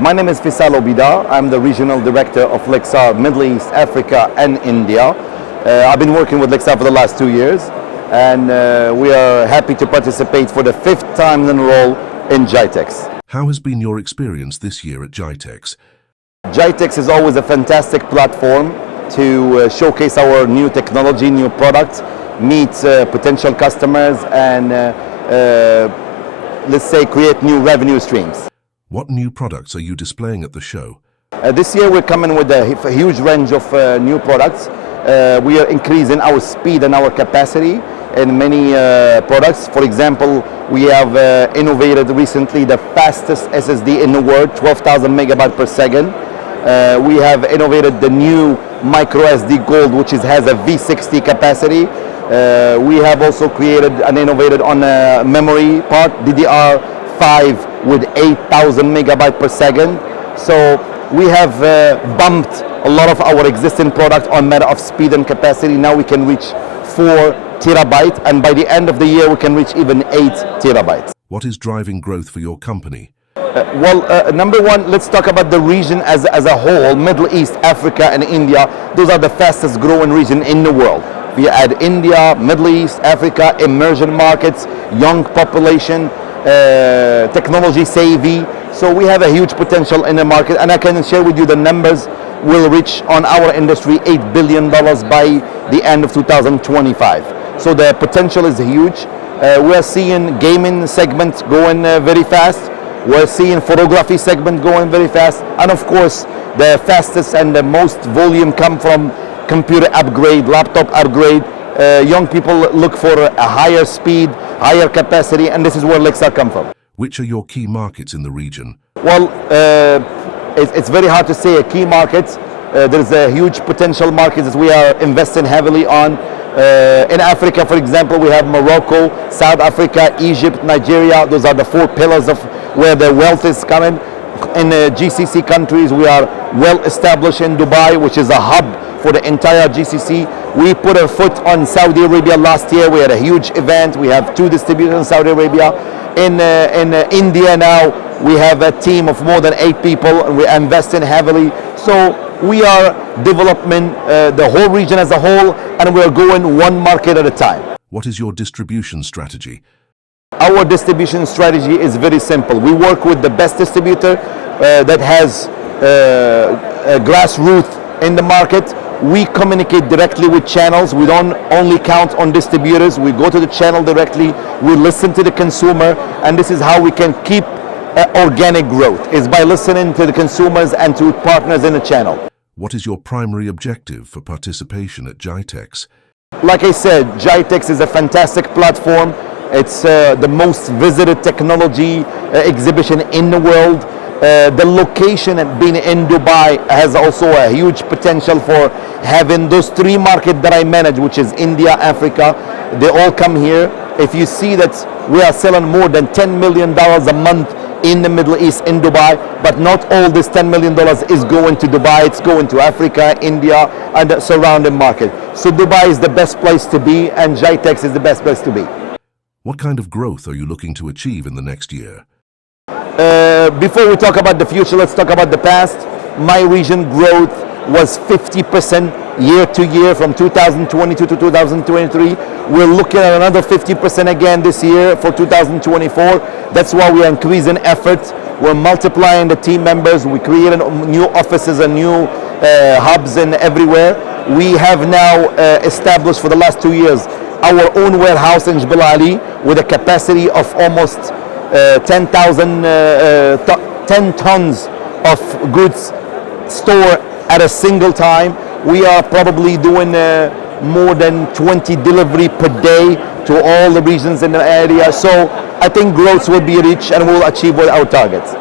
My name is Fissal Ouibida. I'm the Regional Director of Lexar, Middle East, Africa and India. I've been working with Lexar for the last 2 years, and we are happy to participate for the 5th time in a row in GITEX. How has been your experience this year at GITEX? GITEX is always a fantastic platform to showcase our new technology, new products, meet potential customers and let's say create new revenue streams. What new products are you displaying at the show? This year we're coming with a huge range of new products. We are increasing our speed and our capacity in many products. For example, we have innovated recently the fastest SSD in the world, 12,000 megabytes per second. We have innovated the new micro SD Gold, which has a V60 capacity. We have also created and innovated on a memory part, DDR5 with 8,000 megabytes per second. So we have bumped a lot of our existing product on matter of speed and capacity. Now we can reach 4 terabytes, and by the end of the year we can reach even 8 terabytes. What is driving growth for your company? Number one, let's talk about the region as a whole. Middle East, Africa and India, those are the fastest growing region in the world. We add India, Middle East, Africa, emerging markets, young population, technology savvy. So we have a huge potential in the market, and I can share with you the numbers will reach on our industry $8 billion by the end of 2025. So the potential is huge. We're seeing gaming segment going very fast. We're seeing photography segment going very fast. And of course, the fastest and the most volume come from computer upgrade, laptop upgrade. Young people look for a higher speed, higher capacity, and this is where Lexar come from. Which are your key markets in the region? Well, it's very hard to say a key market. There's a huge potential markets that we are investing heavily on. In Africa, for example, we have Morocco, South Africa, Egypt, Nigeria. Those are the 4 pillars of where the wealth is coming. In the GCC countries, we are well established in Dubai, which is a hub for the entire GCC. We put a foot on Saudi Arabia last year. We had a huge event. We have 2 distributors in Saudi Arabia. In India now, we have a team of more than 8 people, and we're investing heavily. So we are developing the whole region as a whole, and we're going one market at a time. What is your distribution strategy? Our distribution strategy is very simple. We work with the best distributor that has a grassroots in the market. We communicate directly with channels. We don't only count on distributors. We go to the channel directly. We listen to the consumer, and this is how we can keep organic growth, is by listening to the consumers and to partners in the channel. What is your primary objective for participation at GITEX? Like I said, GITEX is a fantastic platform. It's the most visited technology exhibition in the world. The location and being in Dubai has also a huge potential for having those 3 markets that I manage, which is India, Africa. They all come here. If you see that we are selling more than $10 million a month in the Middle East, in Dubai, but not all this $10 million is going to Dubai. It's going to Africa, India, and the surrounding market. So Dubai is the best place to be, and GITEX is the best place to be. What kind of growth are you looking to achieve in the next year? Before we talk about the future, let's talk about the past. My region growth was 50% year to year from 2022 to 2023. We're looking at another 50% again this year for 2024. That's why we are increasing efforts. We're multiplying the team members. We're creating new offices and new hubs and everywhere. We have now established for the last 2 years our own warehouse in Jebel Ali with a capacity of almost 10 tons of goods stored at a single time. We are probably doing more than 20 delivery per day to all the regions in the area. So I think growth will be reached and we'll achieve our targets.